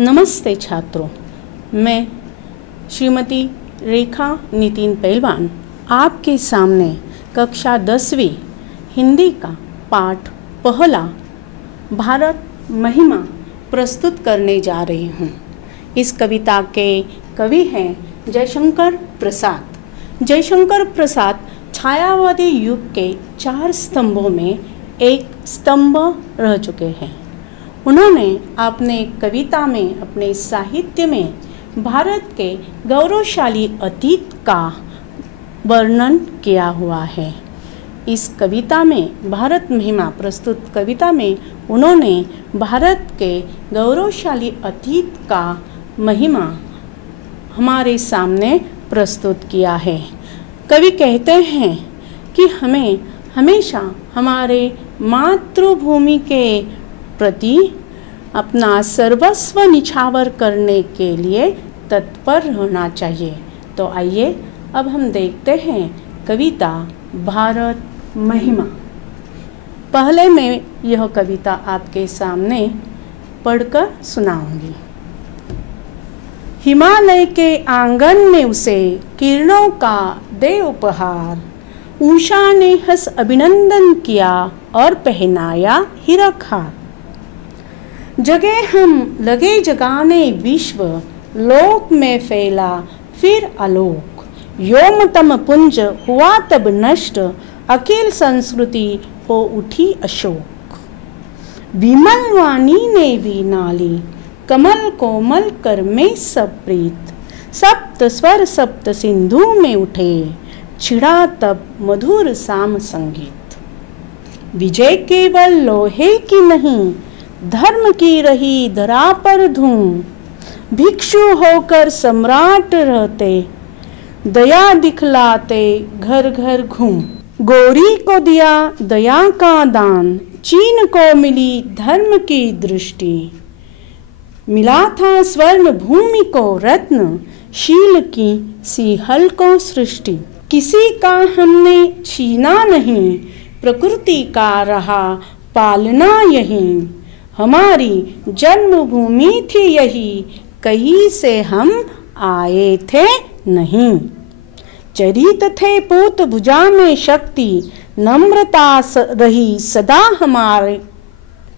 नमस्ते छात्रों, मैं श्रीमती रेखा नितिन पहलवान आपके सामने कक्षा 10वीं हिंदी का पाठ पहला भारत महिमा प्रस्तुत करने जा रही हूँ। इस कविता के कवि हैं जयशंकर प्रसाद। जयशंकर प्रसाद छायावादी युग के 4 स्तंभों में एक स्तंभ रह चुके हैं। उन्होंने अपने कविता में, अपने साहित्य में भारत के गौरवशाली अतीत का वर्णन किया हुआ है। इस कविता में, भारत महिमा प्रस्तुत कविता में, उन्होंने भारत के गौरवशाली अतीत का महिमा हमारे सामने प्रस्तुत किया है। कवि कहते हैं कि हमें हमेशा हमारे मातृभूमि के प्रति अपना सर्वस्व निछावर करने के लिए तत्पर रहना चाहिए। तो आइए अब हम देखते हैं कविता भारत महिमा। पहले मैं यह कविता आपके सामने पढ़कर सुनाऊंगी। हिमालय के आंगन में उसे किरणों का दे उपहार, उषा ने हंस अभिनंदन किया और पहनाया हीरक हार। जगे हम लगे जगाने विश्व, लोक में फैला फिर आलोक। व्योमतम पुंज हुआ तब नष्ट, अखिल संस्कृति हो उठी अशोक। विमल वाणी ने भी नाली, कमल कोमल कर में सब प्रीत। सप्त स्वर सप्त सिंधु में उठे, छिड़ा तब मधुर साम संगीत। विजय केवल लोहे की नहीं, धर्म की रही धरा पर धूम। भिक्षु होकर सम्राट रहते, दया दिखलाते घर घर घूम। गौरी को दिया दया का दान, चीन को मिली धर्म की दृष्टि। मिला था स्वर्ण भूमि को रत्न, शील की सीहल को सृष्टि। किसी का हमने छीना नहीं, प्रकृति का रहा पालना यही। हमारी जन्मभूमि थी यही, कहीं से हम आए थे नहीं। चरित थे पूत भुजा में शक्ति, नम्रता रही सदा हमारे।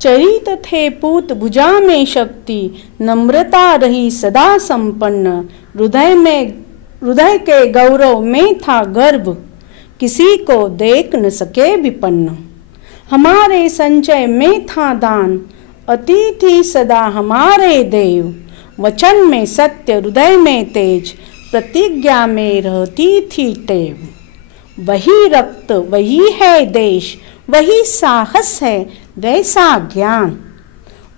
चरित थे पूत भुजा में शक्ति, नम्रता रही सदा संपन्न। हृदय के गौरव में था गर्व, किसी को देख न सके विपन्न। हमारे संचय में था दान, अतिथि सदा हमारे देव। वचन में सत्य, हृदय में तेज, प्रतिज्ञा में रहती थी टेव। वही रक्त वही है देश, वही साहस है वैसा ज्ञान।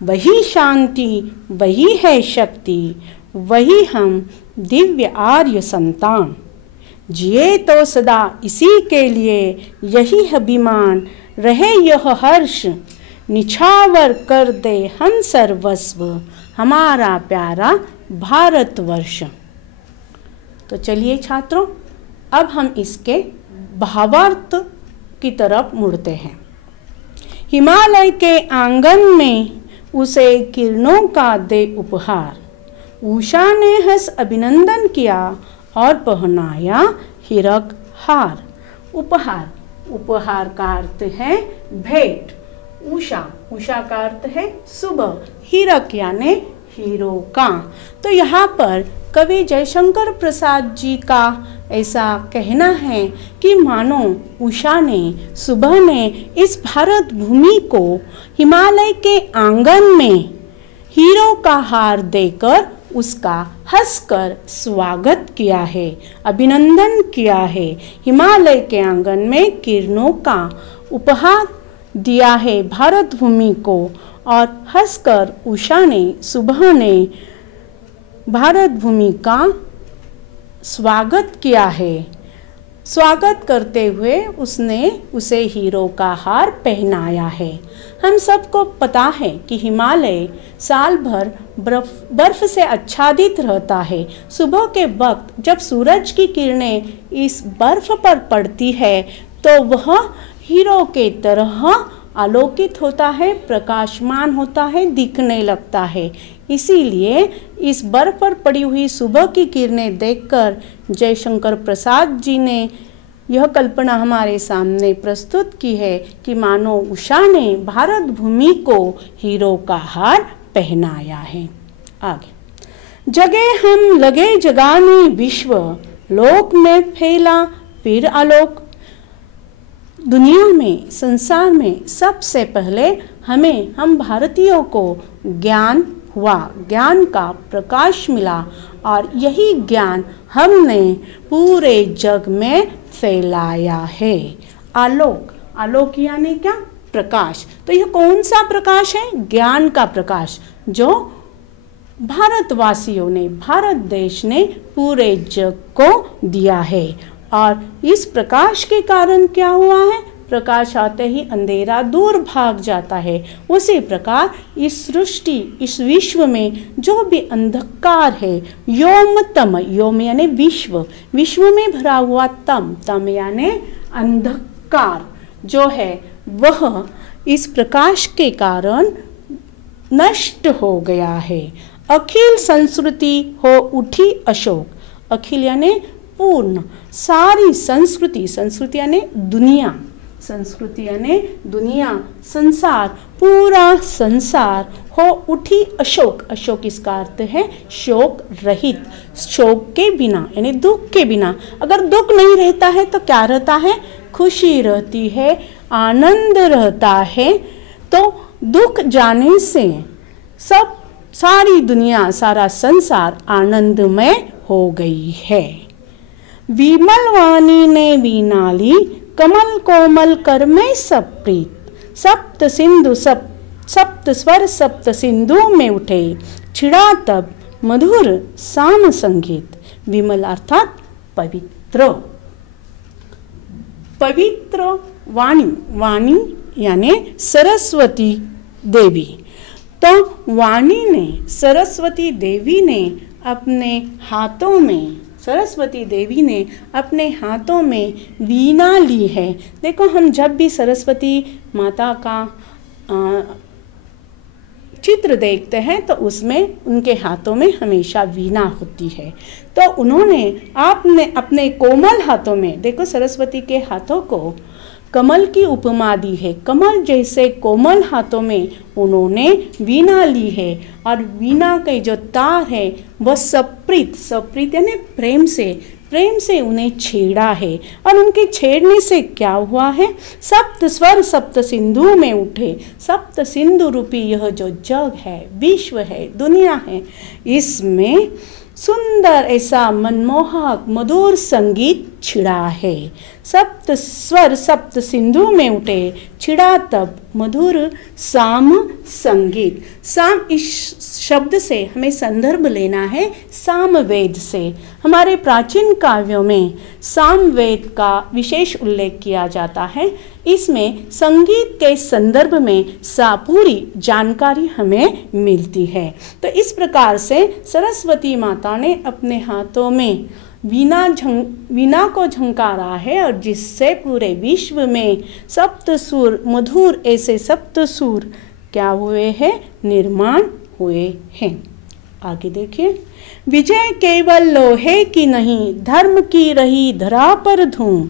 वही शांति वही है शक्ति, वही हम दिव्य आर्य संतान। जिए तो सदा इसी के लिए, यही अभिमान रहे यह हर्ष। निछावर कर दे हम सर्वस्व, हमारा प्यारा भारतवर्ष। तो चलिए छात्रों, अब हम इसके भावार्थ की तरफ मुड़ते हैं। हिमालय के आंगन में उसे किरणों का दे उपहार, उषा ने हंस अभिनंदन किया और पहनाया हीरक हार। उपहार, उपहार का अर्थ है भेंट। उषा का अर्थ है सुबह, हीरक यानी हीरो का। तो यहाँ पर कवि जयशंकर प्रसाद जी का ऐसा कहना है कि मानो उषा ने, सुबह ने इस भारत भूमि को हिमालय के आंगन में हीरो का हार देकर उसका हंसकर स्वागत किया है, अभिनंदन किया है। हिमालय के आंगन में किरणों का उपहार दिया है भारत भूमि को, और हंसकर उषा ने, सुबह ने भारत भूमि का स्वागत किया है। स्वागत करते हुए उसने उसे हीरो का हार पहनाया है। हम सबको पता है कि हिमालय साल भर बर्फ से आच्छादित रहता है। सुबह के वक्त जब सूरज की किरणें इस बर्फ पर पड़ती है तो वह हीरो के तरह आलोकित होता है, प्रकाशमान होता है, दिखने लगता है। इसीलिए इस बर्फ पर पड़ी हुई सुबह की किरणें देखकर जयशंकर प्रसाद जी ने यह कल्पना हमारे सामने प्रस्तुत की है कि मानो उषा ने भारत भूमि को हीरो का हार पहनाया है। आगे, जगे हम लगे जगाने विश्व, लोक में फैला फिर आलोक। दुनिया में, संसार में सबसे पहले हम भारतीयों को ज्ञान हुआ, ज्ञान का प्रकाश मिला और यही ज्ञान हमने पूरे जग में फैलाया है। आलोक, आलोक यानी क्या? प्रकाश। तो यह कौन सा प्रकाश है? ज्ञान का प्रकाश, जो भारतवासियों ने, भारत देश ने पूरे जग को दिया है। और इस प्रकाश के कारण क्या हुआ है? प्रकाश आते ही अंधेरा दूर भाग जाता है। उसी प्रकार इस सृष्टि, इस विश्व में जो भी अंधकार है, योम तम, योम यानी विश्व, विश्व में भरा हुआ तम, तम यानी अंधकार जो है, वह इस प्रकाश के कारण नष्ट हो गया है। अखिल संस्कृति हो उठी अशोक। अखिल यानी पूर्ण, सारी संस्कृति, संस्कृति यानी दुनिया, संस्कृति यानी दुनिया, संसार, पूरा संसार हो उठी अशोक। अशोक इसका अर्थ है शोक रहित, शोक के बिना यानी दुख के बिना। अगर दुख नहीं रहता है तो क्या रहता है? खुशी रहती है, आनंद रहता है। तो दुख जाने से सब, सारी दुनिया, सारा संसार आनंदमय हो गई है। विमल वाणी ने वीणा ली, कमल कोमल कर में सब प्रीत। सप्त सिंधु सप्त स्वर सप्त सिंधु में उठे, छिड़ा तब मधुर साम संगीत। विमल अर्थात पवित्र, पवित्र वाणी, वाणी यानी सरस्वती देवी। तो वाणी ने, सरस्वती देवी ने अपने हाथों में, सरस्वती देवी ने अपने हाथों में वीणा ली है। देखो, हम जब भी सरस्वती माता का चित्र देखते हैं तो उसमें उनके हाथों में हमेशा वीणा होती है। तो उन्होंने आपने अपने कोमल हाथों में, देखो सरस्वती के हाथों को कमल की उपमा दी है। कमल जैसे कोमल हाथों में उन्होंने वीणा ली है और वीणा के जो तार है वह सप्रीत, सप्रीत यानी प्रेम से उन्हें छेड़ा है। और उनके छेड़ने से क्या हुआ है? सप्त स्वर सप्त सिंधु में उठे। सप्त सिंधु रूपी यह जो जग है, विश्व है, दुनिया है, इसमें सुंदर ऐसा मनमोहक मधुर संगीत छिड़ा है। सप्त स्वर सप्त सिंधु में उठे, छिड़ा तब मधुर साम संगीत। साम इस शब्द से हमें संदर्भ लेना है सामवेद से। हमारे प्राचीन काव्यों में सामवेद का विशेष उल्लेख किया जाता है। इसमें संगीत के संदर्भ में पूरी जानकारी हमें मिलती है। तो इस प्रकार से सरस्वती माता ने अपने हाथों में वीणा को झंकारा है और जिससे पूरे विश्व में सप्त सुर, मधुर ऐसे सप्त सुर क्या हुए हैं? निर्माण हुए हैं। आगे देखिए, विजय केवल लोहे की नहीं, धर्म की रही धरा पर धूम।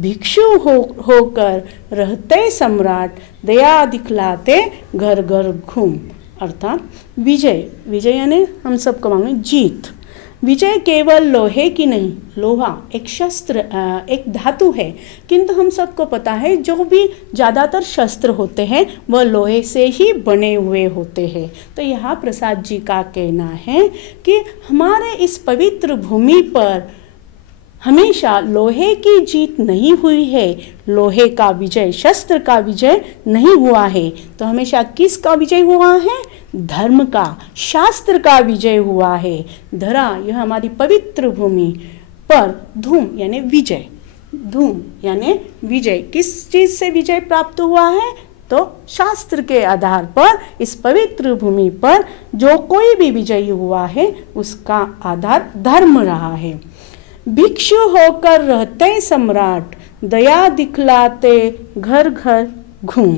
भिक्षु होकर रहते सम्राट, दया दिखलाते घर घर घूम। अर्थात विजय, विजय यानी हम सबको मांगे जीत। विजय केवल लोहे की नहीं, लोहा एक शस्त्र, एक धातु है, किंतु हम सबको पता है जो भी ज़्यादातर शस्त्र होते हैं वह लोहे से ही बने हुए होते हैं। तो यहाँ प्रसाद जी का कहना है कि हमारे इस पवित्र भूमि पर हमेशा लोहे की जीत नहीं हुई है, लोहे का विजय, शस्त्र का विजय नहीं हुआ है। तो हमेशा किसका विजय हुआ है? धर्म का, शास्त्र का विजय हुआ है। धरा, यह हमारी पवित्र भूमि पर, धूम यानी विजय, धूम यानी विजय। किस चीज से विजय प्राप्त हुआ है? तो शास्त्र के आधार पर इस पवित्र भूमि पर जो कोई भी विजयी हुआ है उसका आधार धर्म रहा है। भिक्षु होकर रहते सम्राट, दया दिखलाते घर घर घूम।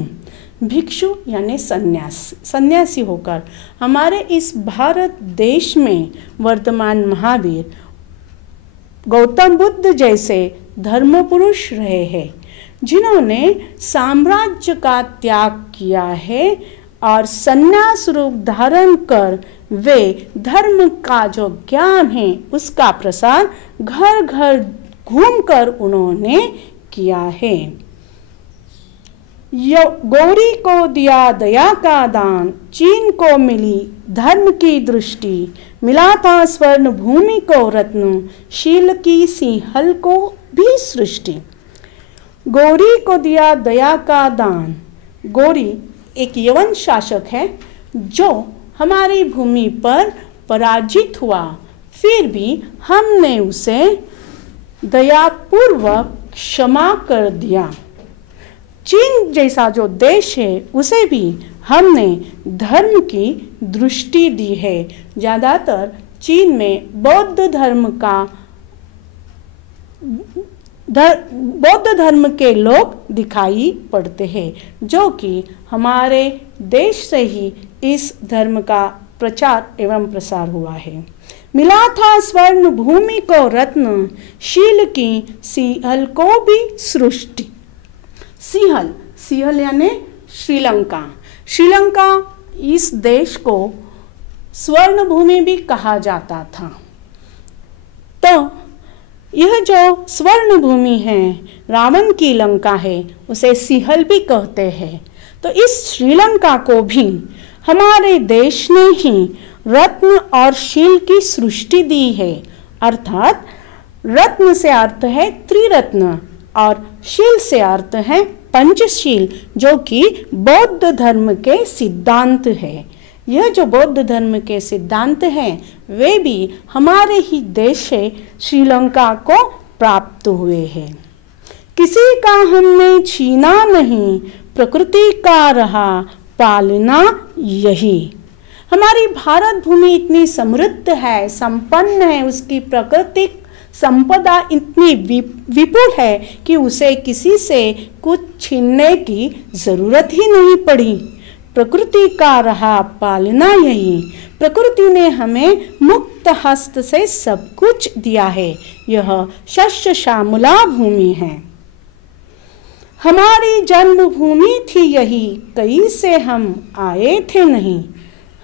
भिक्षु यानी सन्यासी होकर हमारे इस भारत देश में वर्तमान महावीर गौतम बुद्ध जैसे धर्म पुरुष रहे हैं, जिन्होंने साम्राज्य का त्याग किया है और संन्यास रूप धारण कर वे धर्म का जो ज्ञान है उसका प्रसार घर घर घूमकर उन्होंने किया है। गौरी को दिया दया का दान, चीन को मिली धर्म की दृष्टि, मिला था स्वर्ण भूमि को रत्न, शील की सिंहल को भी सृष्टि। गौरी को दिया दया का दान। गौरी एक यवन शासक है जो हमारी भूमि पर पराजित हुआ, फिर भी हमने उसे दयापूर्वक क्षमा कर दिया। चीन जैसा जो देश है उसे भी हमने धर्म की दृष्टि दी है। ज़्यादातर चीन में बौद्ध धर्म के लोग दिखाई पड़ते हैं, जो कि हमारे देश से ही इस धर्म का प्रचार एवं प्रसार हुआ है। मिला था स्वर्ण भूमि को रत्न, शील की सिंहल को भी सृष्टि। सिंहल यानी श्रीलंका। श्रीलंका इस देश को स्वर्ण भूमि भी कहा जाता था। तो यह जो स्वर्ण भूमि है, रावण की लंका है, उसे सिंहल भी कहते हैं। तो इस श्रीलंका को भी हमारे देश ने ही रत्न और शील की सृष्टि दी है। अर्थात रत्न से अर्थ है त्रिरत्न और शील से अर्थ है पंचशील, जो कि बौद्ध धर्म के सिद्धांत है। यह जो बौद्ध धर्म के सिद्धांत हैं वे भी हमारे ही देश से श्रीलंका को प्राप्त हुए हैं। किसी का हमने छीना नहीं, प्रकृति का रहा पालना यही। हमारी भारत भूमि इतनी समृद्ध है, संपन्न है, उसकी प्राकृतिक संपदा इतनी विपुल है कि उसे किसी से कुछ छीनने की जरूरत ही नहीं पड़ी। प्रकृति का रहा पालना यही। प्रकृति ने हमें मुक्त हस्त से सब कुछ दिया है। यह शस्य श्यामला भूमि है। हमारी जन्मभूमि थी यही, कहीं से हम आए थे नहीं।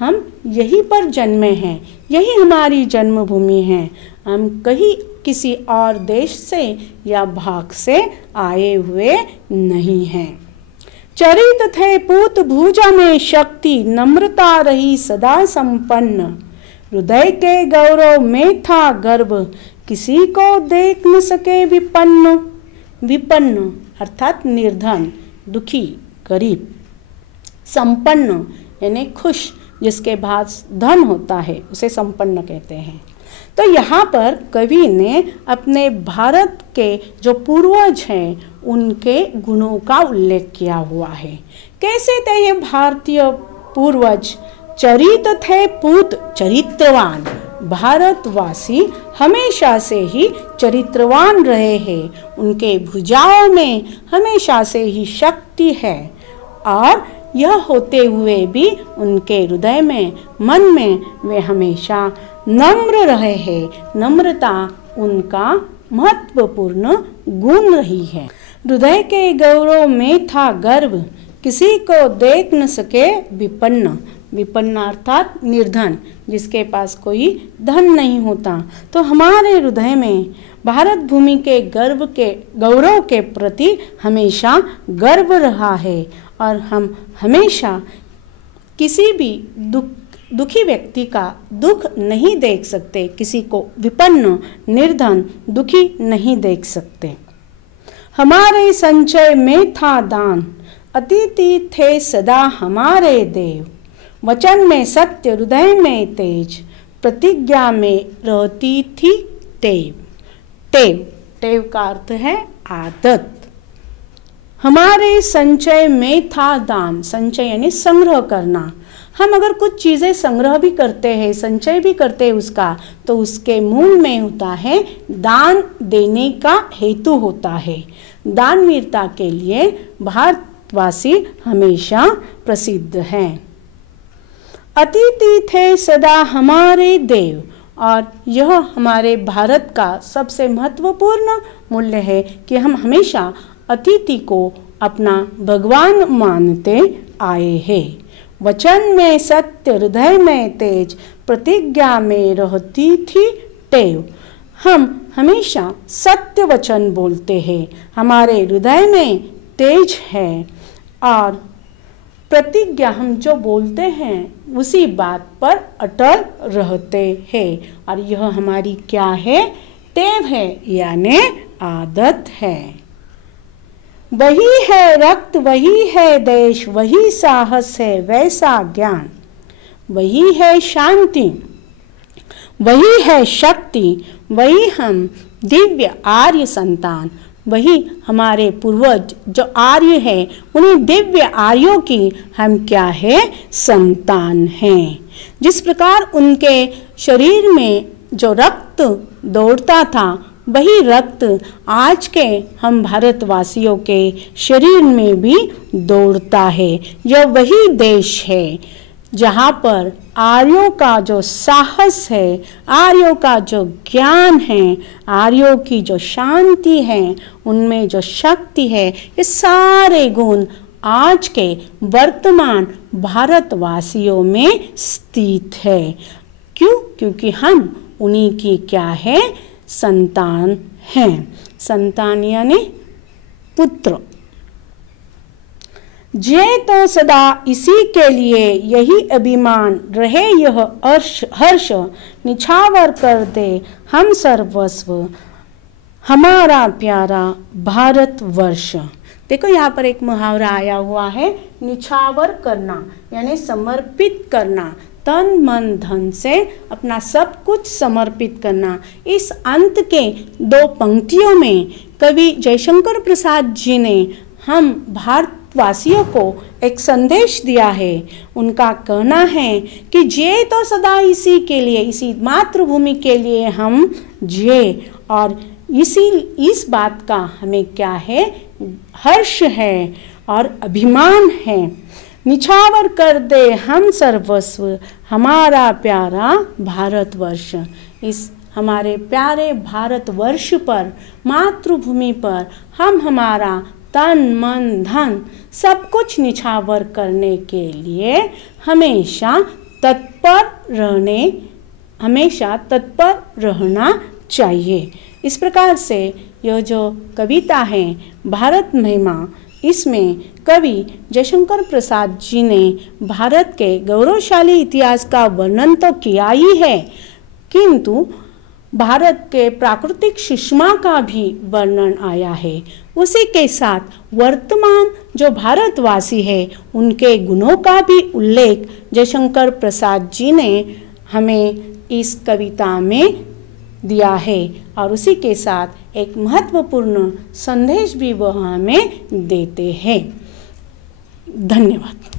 हम यहीं पर जन्मे हैं, यही हमारी जन्मभूमि है। हम कहीं किसी और देश से या भाग से आए हुए नहीं हैं। चरित थे पूत भुजा में शक्ति, नम्रता रही सदा संपन्न। हृदय के गौरव में था गर्व, किसी को देख न सके विपन्न। विपन्न अर्थात निर्धन, दुखी, गरीब। संपन्न यानी खुश, जिसके पास धन होता है उसे संपन्न कहते हैं। तो यहाँ पर कवि ने अपने भारत के जो पूर्वज हैं उनके गुणों का उल्लेख किया हुआ है। कैसे थे ये भारतीय पूर्वज? चरित थे पूत, चरित्रवान। भारतवासी हमेशा से ही चरित्रवान रहे हैं। उनके भुजाओं में हमेशा से ही शक्ति है और यह होते हुए भी उनके हृदय में, मन में वे हमेशा नम्र रहे हैं। नम्रता उनका महत्वपूर्ण गुण रही है। हृदय के गौरव में था गर्व, किसी को देख न सके विपन्न। विपन्न अर्थात निर्धन, जिसके पास कोई धन नहीं होता। तो हमारे हृदय में भारत भूमि के गौरव के प्रति हमेशा गर्व रहा है और हम हमेशा किसी भी दुखी व्यक्ति का दुख नहीं देख सकते, किसी को विपन्न, निर्धन, दुखी नहीं देख सकते। हमारे संचय में था दान, अतिथि थे सदा हमारे देव। वचन में सत्य, हृदय में तेज, प्रतिज्ञा में रहती थी टेव। टेव का अर्थ है आदत। हमारे संचय में था दान। संचय यानी संग्रह करना। हम अगर कुछ चीज़ें संग्रह भी करते हैं, संचय भी करते हैं उसका, तो उसके मूल में होता है दान देने का हेतु होता है। दानवीरता के लिए भारतवासी हमेशा प्रसिद्ध हैं। अतिथि थे सदा हमारे देव, और यह हमारे भारत का सबसे महत्वपूर्ण मूल्य है कि हम हमेशा अतिथि को अपना भगवान मानते आए हैं। वचन में सत्य, हृदय में तेज, प्रतिज्ञा में रहती थी टेव। हम हमेशा सत्य वचन बोलते हैं, हमारे हृदय में तेज है, और प्रतिज्ञा हम जो बोलते हैं उसी बात पर अटल रहते हैं। और यह हमारी क्या है? टेव है, यानी आदत है। वही है रक्त, वही है देश, वही साहस है वैसा ज्ञान, वही है शांति, वही है शक्ति, वही हम दिव्य आर्य संतान, वही हमारे पूर्वज जो आर्य है, उन्हीं दिव्य आर्यों की हम क्या है? संतान हैं। जिस प्रकार उनके शरीर में जो रक्त दौड़ता था, वही रक्त आज के हम भारतवासियों के शरीर में भी दौड़ता है। यह वही देश है जहाँ पर आर्यों का जो साहस है, आर्यों का जो ज्ञान है, आर्यों की जो शांति है, उनमें जो शक्ति है, ये सारे गुण आज के वर्तमान भारतवासियों में स्थित है। क्यों? क्योंकि हम उन्हीं की क्या है? संतान हैं। संतान यानी पुत्र। जे तो सदा इसी के लिए यही अभिमान रहे, यह हर्ष निछावर कर दे हम सर्वस्व हमारा प्यारा भारतवर्ष। देखो यहाँ पर एक मुहावरा आया हुआ है, निछावर करना यानी समर्पित करना, तन मन धन से अपना सब कुछ समर्पित करना। इस अंत के दो पंक्तियों में कवि जयशंकर प्रसाद जी ने हम भारतवासियों को एक संदेश दिया है। उनका कहना है कि जिए तो सदा इसी के लिए, इसी मातृभूमि के लिए हम जिए, और इस बात का हमें क्या है? हर्ष है और अभिमान है। निछावर कर दे हम सर्वस्व हमारा प्यारा भारतवर्ष। इस हमारे प्यारे भारतवर्ष पर, मातृभूमि पर हम हमारा तन मन धन सब कुछ निछावर करने के लिए हमेशा तत्पर रहना चाहिए। इस प्रकार से यह जो कविता है भारत महिमा, इसमें कवि जयशंकर प्रसाद जी ने भारत के गौरवशाली इतिहास का वर्णन तो किया ही है, किंतु भारत के प्राकृतिक सुषमा का भी वर्णन आया है। उसी के साथ वर्तमान जो भारतवासी है उनके गुणों का भी उल्लेख जयशंकर प्रसाद जी ने हमें इस कविता में दिया है, और उसी के साथ एक महत्वपूर्ण संदेश भी वह हमें देते हैं। धन्यवाद।